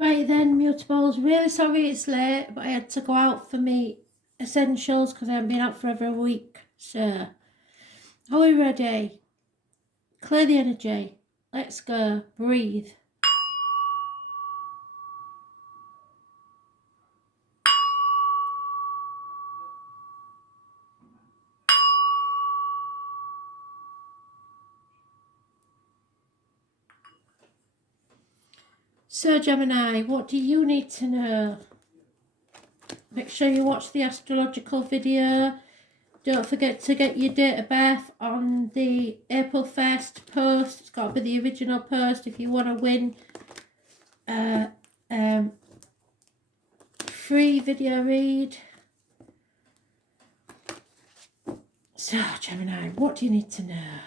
Right then, Mutables, really sorry it's late, but I had to go out for me essentials because I haven't been out for over a week. So, are we ready? Clear the energy. Let's go. Breathe. So, Gemini, what do you need to know? Make sure you watch the astrological video. Don't forget to get your date of birth on the April 1st post. It's got to be the original post if you want to win free video read. So, Gemini, what do you need to know?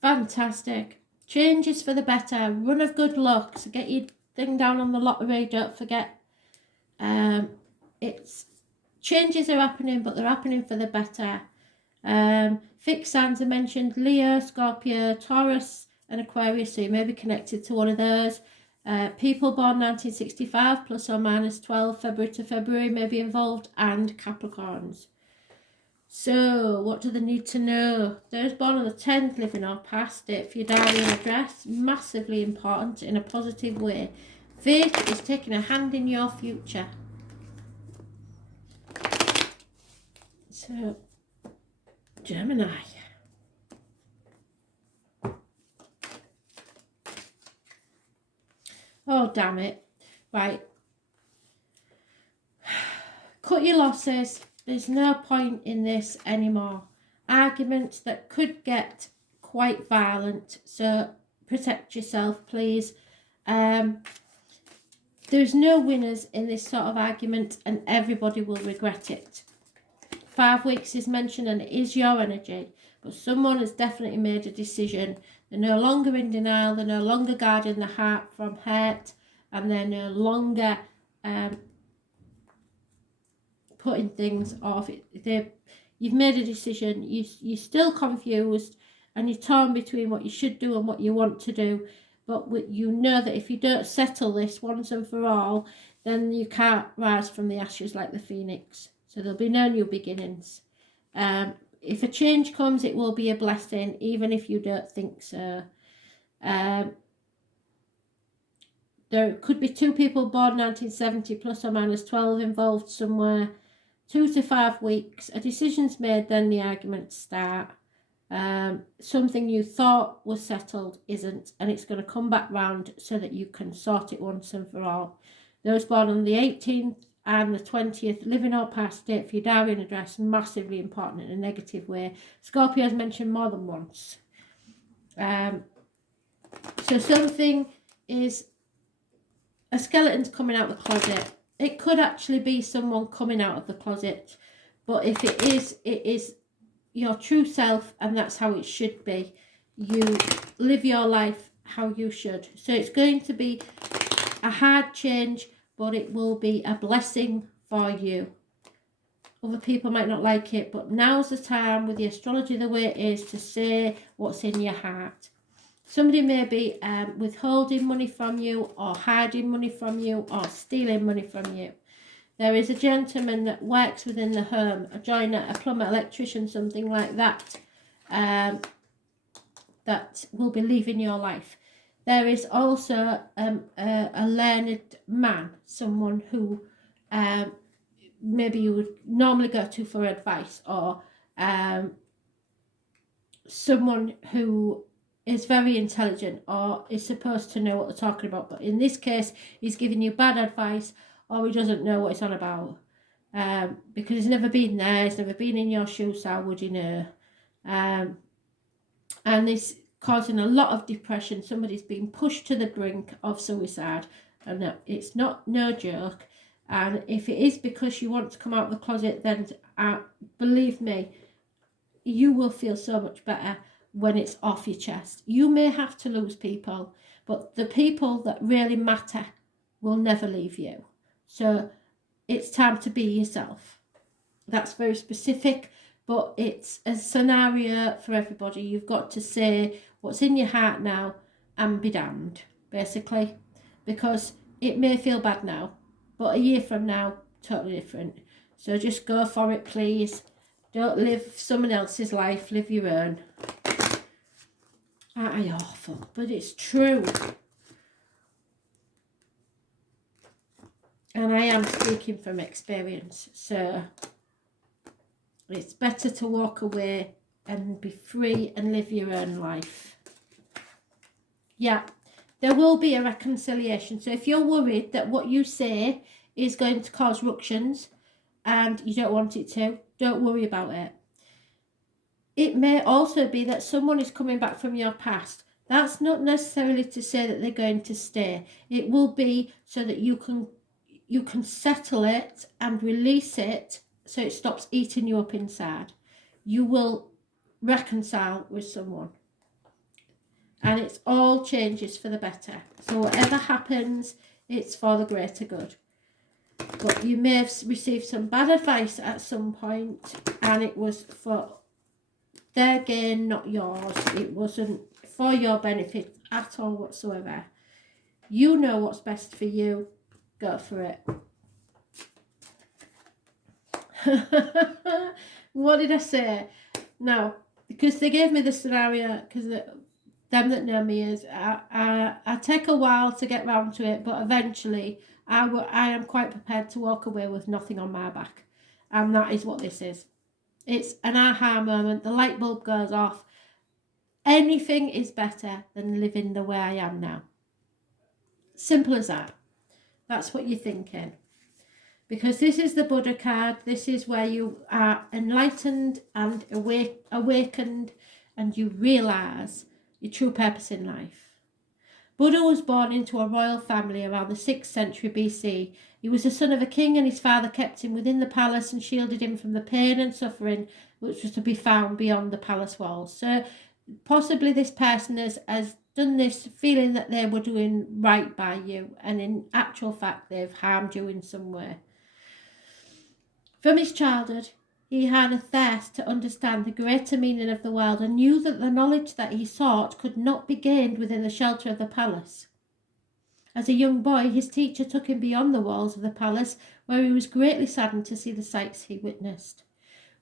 Fantastic. Changes for the better. Run of good luck. So get your thing down on the lottery. Don't forget. It's changes are happening, but they're happening for the better. Fixed signs are mentioned: Leo, Scorpio, Taurus, and Aquarius. So you may be connected to one of those. People born 1965 plus or minus 12 February to February may be involved, and Capricorns. So, what do they need to know? Those born on the 10th, living or past it, for your diary and address, massively important in a positive way. Faith is taking a hand in your future. So, Gemini. Oh, damn it. Right. Cut your losses. There's no point in this anymore. Arguments that could get quite violent, so protect yourself, please. There's no winners in this sort of argument, and everybody will regret it. 5 weeks is mentioned, and it is your energy, but someone has definitely made a decision. They're no longer in denial, they're no longer guarding the heart from hurt, and they're no longer putting things off. You've made a decision. You're still confused, and you're torn between what you should do and what you want to do. But you know that if you don't settle this once and for all, then you can't rise from the ashes like the phoenix. So there'll be no new beginnings. If a change comes, it will be a blessing, even if you don't think so. There could be 2 people born 1970 plus or minus 12 involved somewhere. 2 to 5 weeks. A decision's made, then the arguments start. Something you thought was settled isn't, and it's going to come back round so that you can sort it once and for all. Those born on the 18th and the 20th, living or past it, for your diary and address, massively important in a negative way. Scorpio is mentioned more than once. So something is, a skeleton's coming out of the closet. It could actually be someone coming out of the closet, but if it is your true self, and that's how it should be. You live your life how you should. So it's going to be a hard change, but it will be a blessing for you. Other people might not like it, but now's the time, with the astrology the way it is, to say what's in your heart. Somebody may be withholding money from you, or hiding money from you, or stealing money from you. There is a gentleman that works within the home, a joiner, a plumber, electrician, something like that, that will be leaving your life. There is also a learned man, someone who maybe you would normally go to for advice, or someone who is very intelligent or is supposed to know what they're talking about, but in this case he's giving you bad advice, or he doesn't know what it's on about, because he's never been there, he's never been in your shoes, so how would you know? And this causing a lot of depression. Somebody's been pushed to the brink of suicide, and it's not no joke. And if it is because you want to come out of the closet, then believe me, you will feel so much better when it's off your chest. You may have to lose people, but the people that really matter will never leave you. So it's time to be yourself. That's very specific, but it's a scenario for everybody. You've got to say what's in your heart now and be damned, basically, because it may feel bad now, but a year from now, totally different. So just go for it, please. Don't live someone else's life, live your own. Aren't I awful? But it's true. And I am speaking from experience, so it's better to walk away and be free and live your own life. Yeah, there will be a reconciliation. So if you're worried that what you say is going to cause ructions and you don't want it to, don't worry about it. It may also be that someone is coming back from your past. That's not necessarily to say that they're going to stay. It will be so that you can settle it and release it so it stops eating you up inside. You will reconcile with someone. And it's all changes for the better. So whatever happens, it's for the greater good. But you may have received some bad advice at some point, and it was for their gain, not yours. It wasn't for your benefit at all whatsoever. You know what's best for you. Go for it. What did I say? No, because they gave me the scenario, because them that know me is I take a while to get round to it, but eventually I am quite prepared to walk away with nothing on my back, and that is what this is. It's an aha moment. The light bulb goes off. Anything is better than living the way I am now. Simple as that. That's what you're thinking. Because this is the Buddha card. This is where you are enlightened and awakened, and you realise your true purpose in life. Buddha was born into a royal family around the 6th century BC. He was the son of a king, and his father kept him within the palace and shielded him from the pain and suffering which was to be found beyond the palace walls. So possibly this person has done this feeling that they were doing right by you, and in actual fact they've harmed you in some way. From his childhood, he had a thirst to understand the greater meaning of the world, and knew that the knowledge that he sought could not be gained within the shelter of the palace. As a young boy, his teacher took him beyond the walls of the palace, where he was greatly saddened to see the sights he witnessed.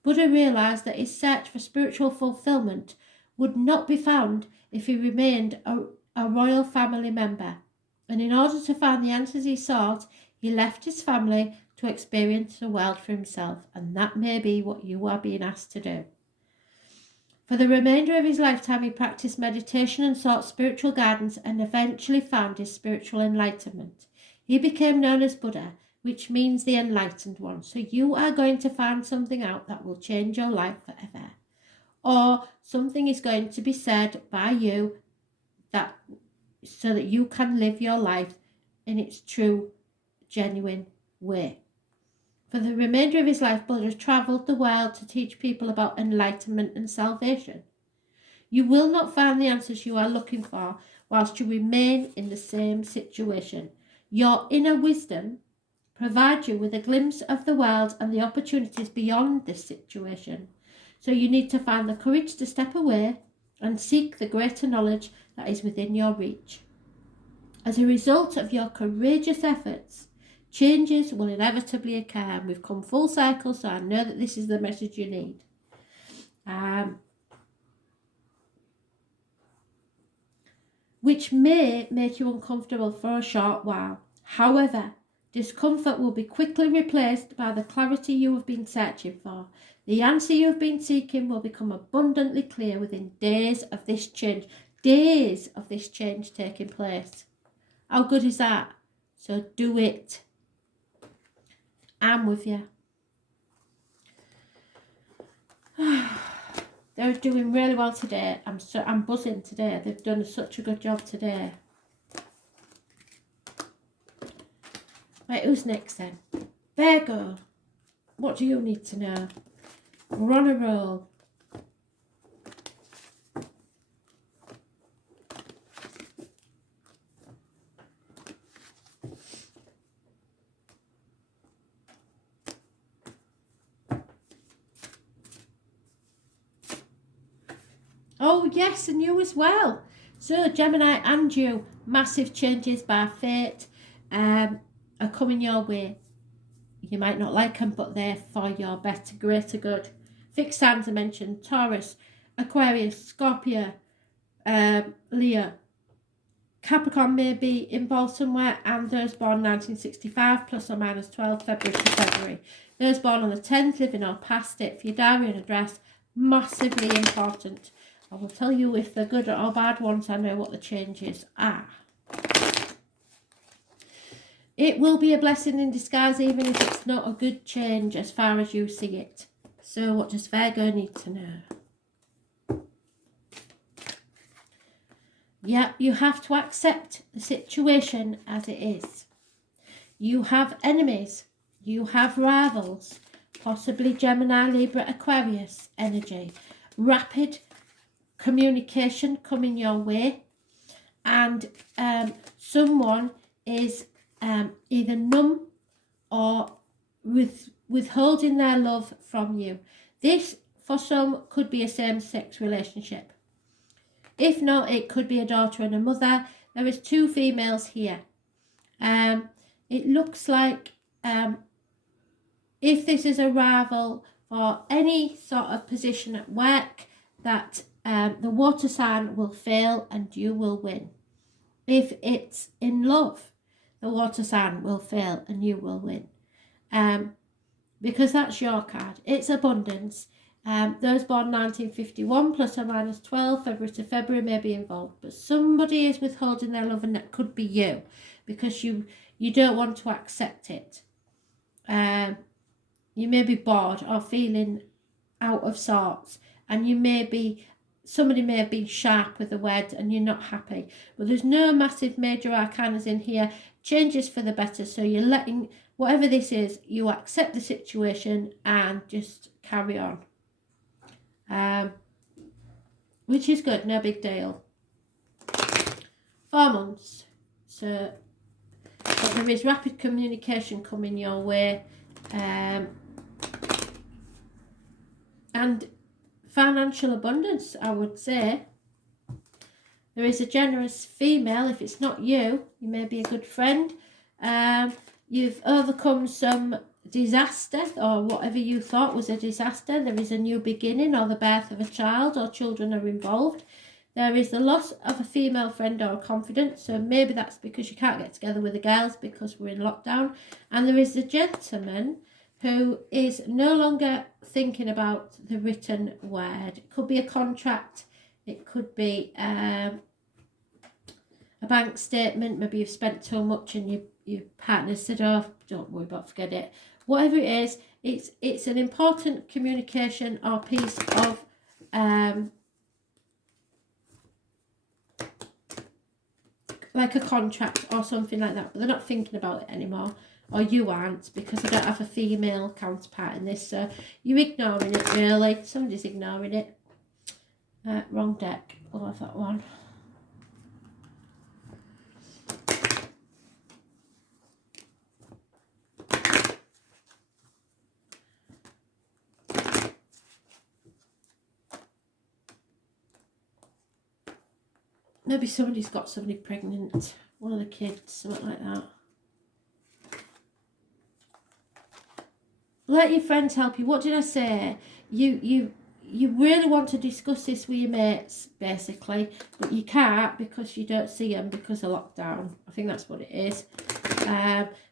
Buddha realised that his search for spiritual fulfilment would not be found if he remained a royal family member, and in order to find the answers he sought, he left his family to experience the world for himself, and that may be what you are being asked to do. For the remainder of his lifetime, he practiced meditation and sought spiritual guidance, and eventually found his spiritual enlightenment. He became known as Buddha, which means the enlightened one. So you are going to find something out that will change your life forever. Or something is going to be said by you that so that you can live your life in its true, genuine way. For the remainder of his life, Buddha travelled the world to teach people about enlightenment and salvation. You will not find the answers you are looking for whilst you remain in the same situation. Your inner wisdom provides you with a glimpse of the world and the opportunities beyond this situation. So you need to find the courage to step away and seek the greater knowledge that is within your reach. As a result of your courageous efforts, changes will inevitably occur. And we've come full circle, so I know that this is the message you need. Which may make you uncomfortable for a short while. However, discomfort will be quickly replaced by the clarity you have been searching for. The answer you have been seeking will become abundantly clear within days of this change. Days of this change taking place. How good is that? So do it. I'm with you. They're doing really well today. I'm buzzing today. They've done such a good job today. Right, who's next then? Virgo. What do you need to know? We're on a roll. Oh, yes, and you as well. So, Gemini and you, massive changes by fate are coming your way. You might not like them, but they're for your better, greater good. Fixed signs I mentioned: Taurus, Aquarius, Scorpio, Leo. Capricorn may be involved somewhere, and those born 1965 plus or minus 12 February to February. Those born on the 10th, living or past it, for your diary and address, massively important. I will tell you if they're good or bad once I know what the changes are. It will be a blessing in disguise, even if it's not a good change as far as you see it. So what does Virgo need to know? Yeah, you have to accept the situation as it is. You have enemies. You have rivals. Possibly Gemini, Libra, Aquarius energy. Rapid communication coming your way. And someone is either numb or withholding their love from you. This, for some, could be a same-sex relationship. If not, it could be a daughter and a mother. There is two females here. It looks like if this is a rival for any sort of position at work, that the water sign will fail and you will win. If it's in love, the water sign will fail and you will win. Because that's your card. It's abundance. Those born 1951 plus or minus 12 February to February may be involved, but somebody is withholding their love, and that could be you, because you don't want to accept it. You may be bored or feeling out of sorts, and somebody may have been sharp with the word and you're not happy, but there's no massive major arcanas in here. Changes for the better, so you're letting whatever this is, you accept the situation and just carry on, which is good. No big deal. 4 months. So but there is rapid communication coming your way, and financial abundance, I would say. There is a generous female. If it's not you, you may be a good friend. You've overcome some disaster, or whatever you thought was a disaster. There is a new beginning, or the birth of a child, or children are involved. There is the loss of a female friend or confidant, so maybe that's because you can't get together with the girls because we're in lockdown. And there is the gentleman who is no longer thinking about the written word. It could be a contract, it could be a bank statement. Maybe you've spent too much and your partner said, oh, don't worry about it, forget it. Whatever it is, it's an important communication or piece of like a contract or something like that, but they're not thinking about it anymore, or you aren't, because I don't have a female counterpart in this, so you're ignoring it, really. Somebody's ignoring it. Wrong deck. I'll have that one. Maybe somebody's got somebody pregnant, one of the kids, something like that. Let your friends help you. What did I say? You really want to discuss this with your mates, basically, but you can't because you don't see them because of lockdown. I think that's what it is.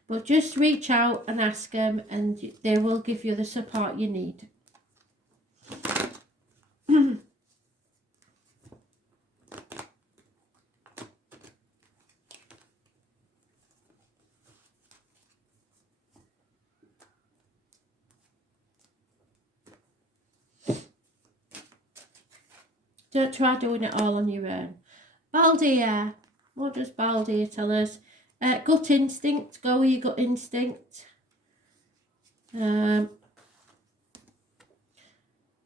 But just reach out and ask them, and they will give you the support you need. Don't try doing it all on your own. Baldia. What does Baldia tell us? Gut instinct. Go with your gut instinct. Baldia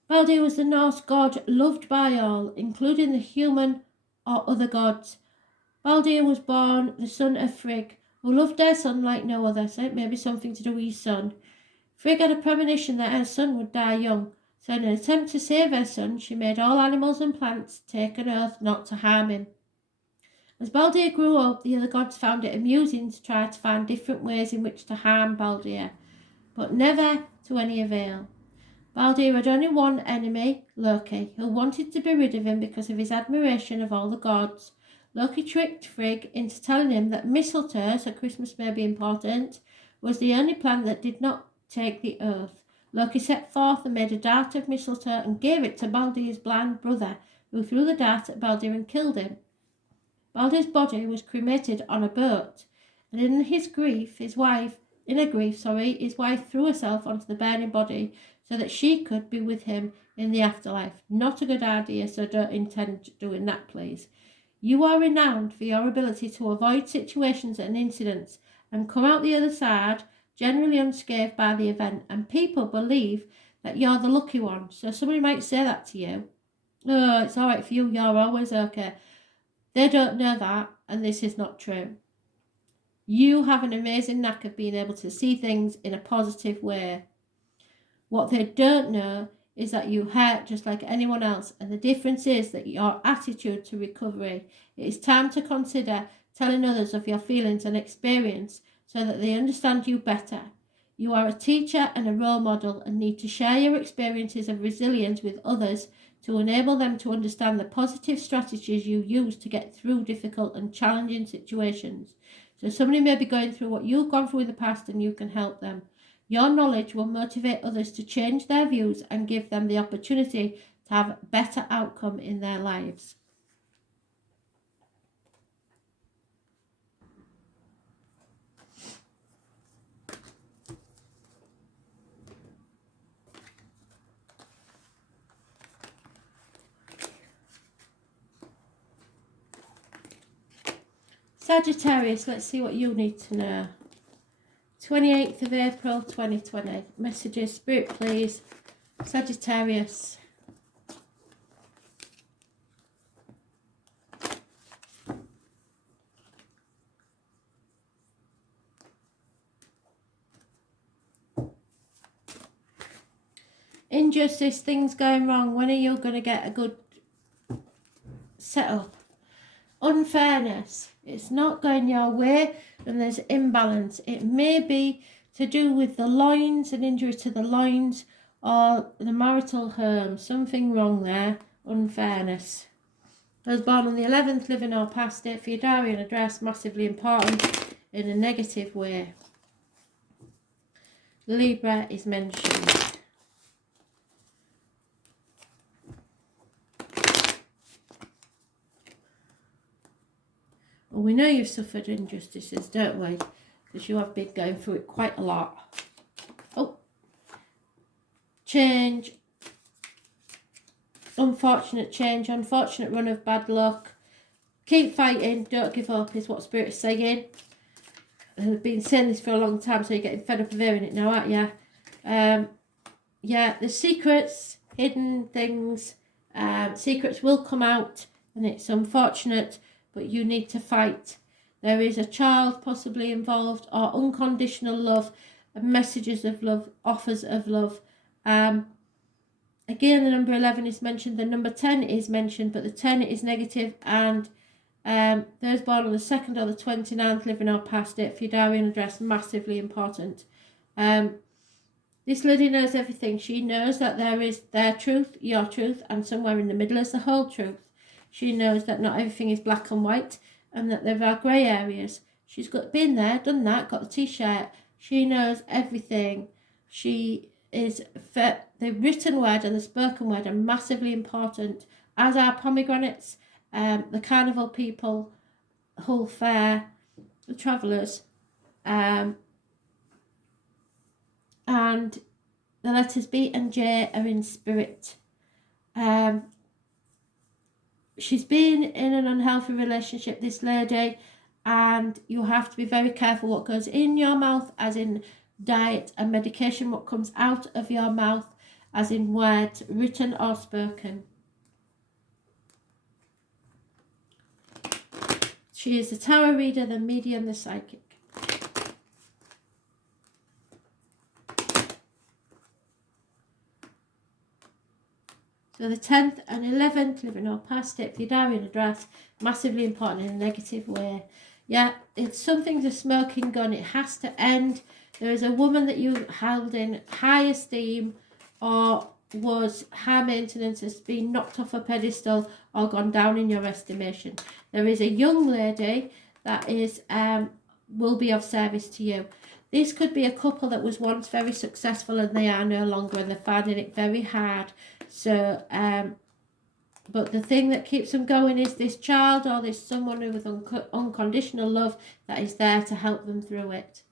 was the Norse god loved by all, including the human or other gods. Baldia was born the son of Frigg, who loved her son like no other, so it may be something to do with his son. Frigg had a premonition that her son would die young, So in an attempt to save her son, she made all animals and plants take an oath not to harm him. As Baldur grew up, the other gods found it amusing to try to find different ways in which to harm Baldur, but never to any avail. Baldur had only one enemy, Loki, who wanted to be rid of him because of his admiration of all the gods. Loki tricked Frigg into telling him that mistletoe, so Christmas may be important, was the only plant that did not take the oath. Loki set forth and made a dart of mistletoe and gave it to Baldur's blind brother, who threw the dart at Baldur and killed him. Baldur's body was cremated on a boat, and in grief, his wife threw herself onto the burning body so that she could be with him in the afterlife. Not a good idea, so don't intend doing that, please. You are renowned for your ability to avoid situations and incidents and come out the other side generally unscathed by the event, and people believe that you're the lucky one. So somebody might say that to you. Oh, it's all right for you, you're always okay. They don't know that, and this is not true. You have an amazing knack of being able to see things in a positive way. What they don't know is that you hurt just like anyone else, and the difference is that your attitude to recovery. It is time to consider telling others of your feelings and experience so that they understand you better. You are a teacher and a role model and need to share your experiences of resilience with others to enable them to understand the positive strategies you use to get through difficult and challenging situations. So somebody may be going through what you've gone through in the past and you can help them. Your knowledge will motivate others to change their views and give them the opportunity to have a better outcome in their lives. Sagittarius, let's see what you need to know. 28th of April 2020. Messages, Spirit please. Sagittarius. Injustice, things going wrong. When are you going to get a good setup? Unfairness. It's not going your way and there's imbalance. It may be to do with the loins, an injury to the loins, or the marital home. Something wrong there. Unfairness. I was born on the 11th, living or past it. For your diary and address, massively important in a negative way. Libra is mentioned. Well, we know you've suffered injustices, don't we? Because you have been going through it quite a lot. Oh. Change. Unfortunate change. Unfortunate run of bad luck. Keep fighting. Don't give up is what Spirit is saying. I've been saying this for a long time, so you're getting fed up of hearing it now, aren't you? Yeah, the secrets, hidden things, secrets will come out, and it's unfortunate, but you need to fight. There is a child possibly involved, or unconditional love, messages of love, offers of love. Again, the number 11 is mentioned, the number 10 is mentioned, but the 10 is negative, and those born on the 2nd or the 29th, living or past it, for your diary and address, massively important. This lady knows everything. She knows that there is their truth, your truth, and somewhere in the middle is the whole truth. She knows that not everything is black and white and that there are grey areas. She's been there, done that, got the t-shirt. She knows everything. She is, the written word and the spoken word are massively important, as are pomegranates, the carnival people, Hull Fair, the travellers, and the letters B and J are in Spirit. She's been in an unhealthy relationship, this lady, and you have to be very careful what goes in your mouth, as in diet and medication, what comes out of your mouth, as in words, written or spoken. She is the tarot reader, the medium, the psychic. So the 10th and 11th, living or past it, for your diary and address, massively important in a negative way. Yeah, it's something's a smoking gun. It has to end. There is a woman that you held in high esteem or was high maintenance, has been knocked off a pedestal or gone down in your estimation. There is a young lady that is will be of service to you. This could be a couple that was once very successful and they are no longer, and they're finding it very hard. So, but the thing that keeps them going is this child or this someone with unconditional love that is there to help them through it.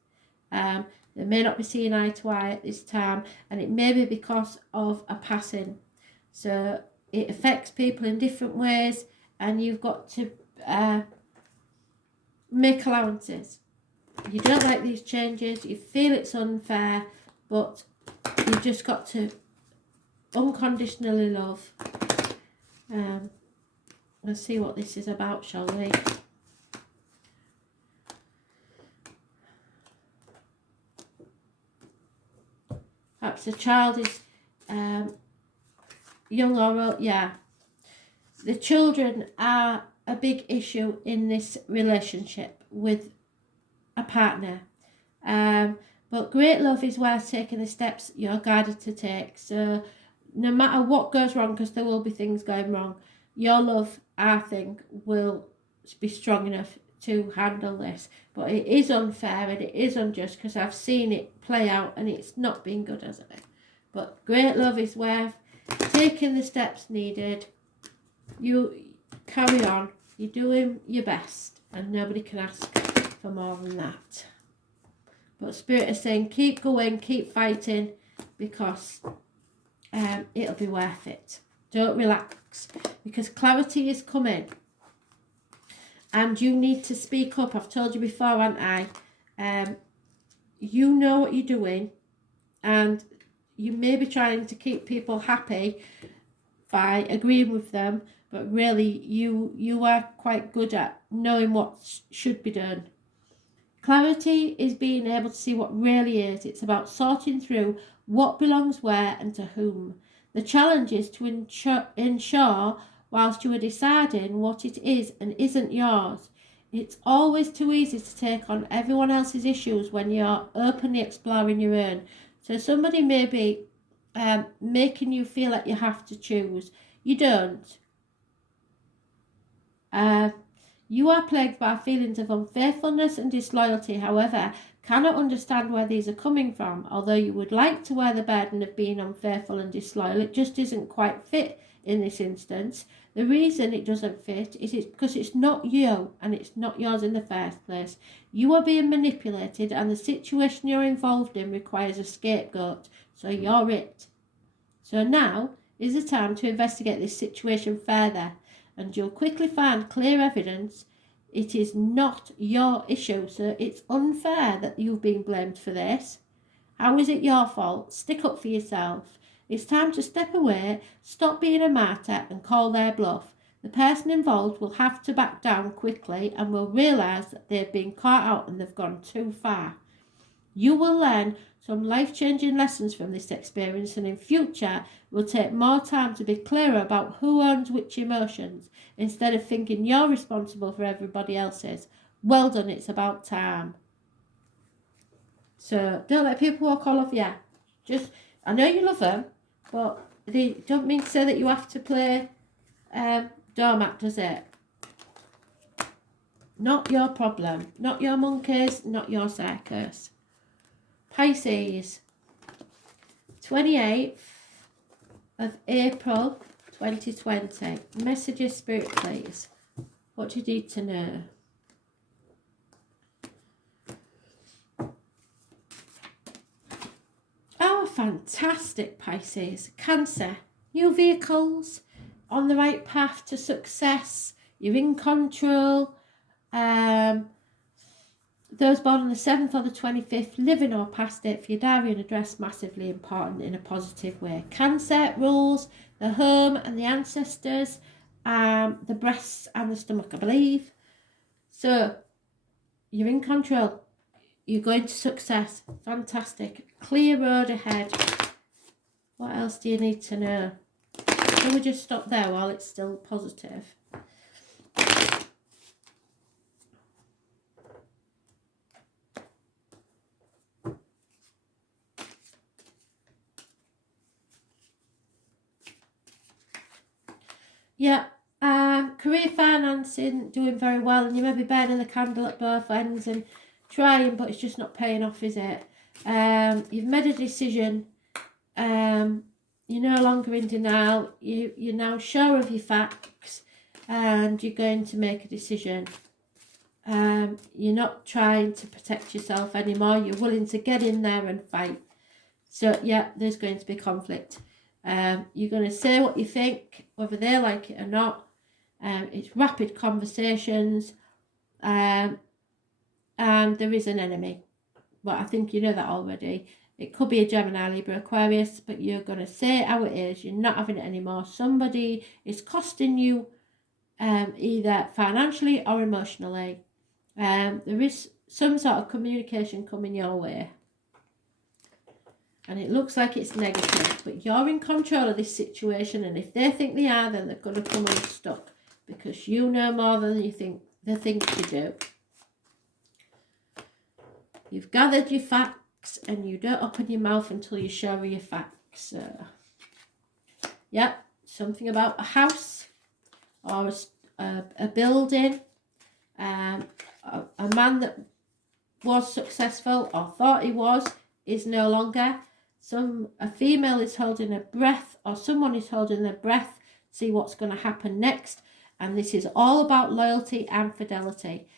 They may not be seeing eye to eye at this time, and it may be because of a passing. So it affects people in different ways, and you've got to make allowances. You don't like these changes, you feel it's unfair, but you've just got to unconditionally love. Let's see what this is about, shall we? Perhaps the child is young or old. Yeah. The children are a big issue in this relationship with a partner. But great love is worth taking the steps you're guided to take. So no matter what goes wrong, because there will be things going wrong, your love, I think, will be strong enough to handle this. But it is unfair and it is unjust, because I've seen it play out and it's not been good, has it? But great love is worth taking the steps needed. You carry on, you're doing your best, and nobody can ask for more than that. But Spirit is saying keep going, keep fighting, because it'll be worth it. Don't relax, because clarity is coming and you need to speak up. I've told you before, haven't I? You know what you're doing, and you may be trying to keep people happy by agreeing with them, but really you are quite good at knowing what should be done. Clarity is being able to see what really is. It's about sorting through what belongs where and to whom. The challenge is to ensure whilst you are deciding what it is and isn't yours. It's always too easy to take on everyone else's issues when you're openly exploring your own. So somebody may be making you feel like you have to choose. You don't. You are plagued by feelings of unfaithfulness and disloyalty, however, cannot understand where these are coming from. Although you would like to wear the burden of being unfaithful and disloyal, it just isn't quite fit in this instance. The reason it doesn't fit is because it's not you and it's not yours in the first place. You are being manipulated, and the situation you're involved in requires a scapegoat, so you're it. So now is the time to investigate this situation further, and you'll quickly find clear evidence it is not your issue. So it's unfair that you've been blamed for this. How is it your fault? Stick up for yourself. It's time to step away, stop being a martyr, and call their bluff. The person involved will have to back down quickly and will realise that they've been caught out and they've gone too far. You will learn some life-changing lessons from this experience, and in future it will take more time to be clearer about who owns which emotions, instead of thinking you're responsible for everybody else's. Well done, it's about time. So don't let people walk all over you. Just, I know you love them, but they don't mean to say that you have to play doormat, does it? Not your problem. Not your monkeys, not your circus. Pisces, 28th of April 2020. Messages, Spirit, please. What do you need to know? Oh, fantastic, Pisces. Cancer, new vehicles, on the right path to success. You're in control. Those born on the 7th or the 25th, living or past it, for your diary and address, massively important in a positive way. Cancer rules the home and the ancestors, the breasts and the stomach, I believe. So you're in control. You're going to success. Fantastic. Clear road ahead. What else do you need to know? Can we just stop there while it's still positive? Yeah, career financing doing very well, and you may be burning the candle at both ends and trying, but it's just not paying off, is it? You've made a decision. You're no longer in denial. You're now sure of your facts, and you're going to make a decision. You're not trying to protect yourself anymore. You're willing to get in there and fight. So yeah, there's going to be conflict. You're going to say what you think, whether they like it or not. It's rapid conversations, and there is an enemy. But I think you know that already. It could be a Gemini, Libra, Aquarius, but you're going to say it how it is. You're not having it anymore. Somebody is costing you either financially or emotionally. There is some sort of communication coming your way. And it looks like it's negative, but you're in control of this situation, and if they think they are, then they're going to come unstuck, because you know more than you think they think you do. You've gathered your facts, and you don't open your mouth until you're sure of your facts. Yeah, something about a house or a building. A man that was successful or thought he was is no longer. A female is holding her breath, or someone is holding their breath, see what's going to happen next. And this is all about loyalty and fidelity.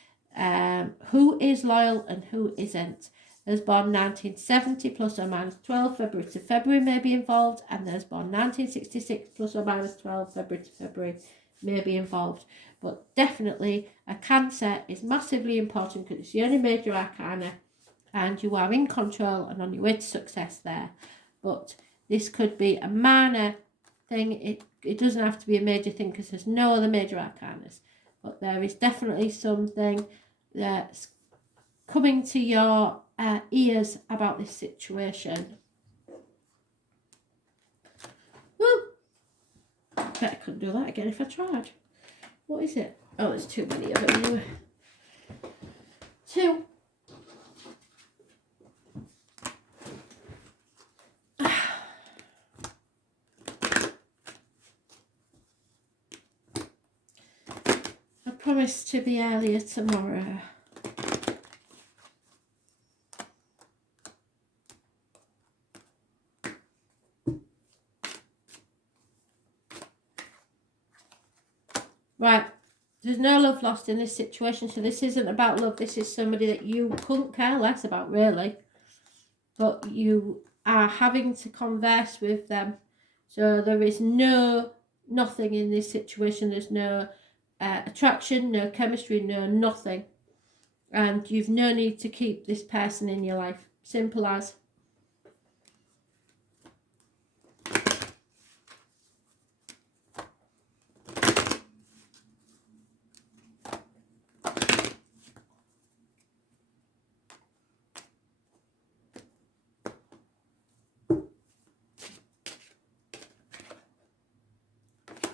Who is loyal and who isn't. There's born 1970 plus or minus 12, February to February may be involved, and there's born 1966 plus or minus 12, February to February may be involved. But definitely a Cancer is massively important, because it's the only major arcana, and you are in control and on your way to success there. But this could be a minor thing. It doesn't have to be a major thing, because there's no other major arcanas. But there is definitely something that's coming to your ears about this situation. Woo! I bet I couldn't do that again if I tried. What is it? Oh, there's too many of them anyway. 2. I promise to be earlier tomorrow. Right, there's no love lost in this situation, so this isn't about love. This is somebody that you couldn't care less about, really, but you are having to converse with them. So there is nothing in this situation. There's no attraction, no chemistry, no nothing, and you've no need to keep this person in your life. Simple as.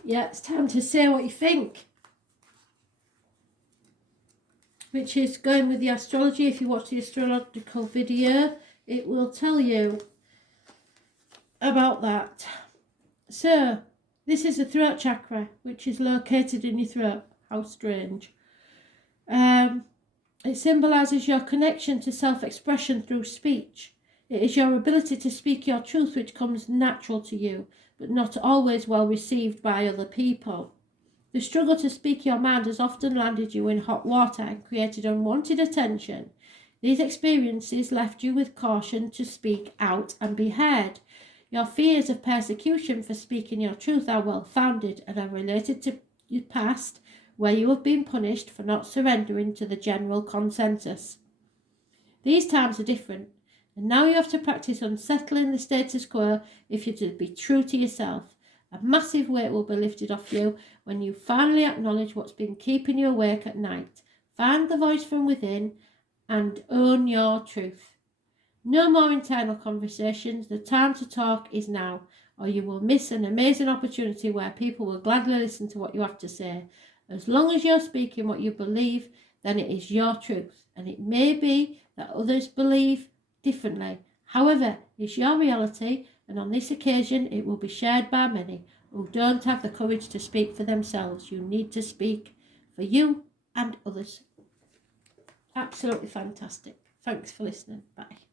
Yeah, it's time to say what you think. Which is going with the astrology. If you watch the astrological video, it will tell you about that. So, this is the throat chakra, which is located in your throat. How strange. It symbolises your connection to self-expression through speech. It is your ability to speak your truth which comes natural to you, but not always well received by other people. The struggle to speak your mind has often landed you in hot water and created unwanted attention. These experiences left you with caution to speak out and be heard. Your fears of persecution for speaking your truth are well founded and are related to your past, where you have been punished for not surrendering to the general consensus. These times are different, and now you have to practice unsettling the status quo if you're to be true to yourself. A massive weight will be lifted off you when you finally acknowledge what's been keeping you awake at night. Find the voice from within and own your truth. No more internal conversations. The time to talk is now, or you will miss an amazing opportunity where people will gladly listen to what you have to say. As long as you're speaking what you believe, then it is your truth, and it may be that others believe differently. However, it's your reality, and on this occasion it will be shared by many who don't have the courage to speak for themselves. You need to speak for you and others. Absolutely fantastic. Thanks for listening. Bye.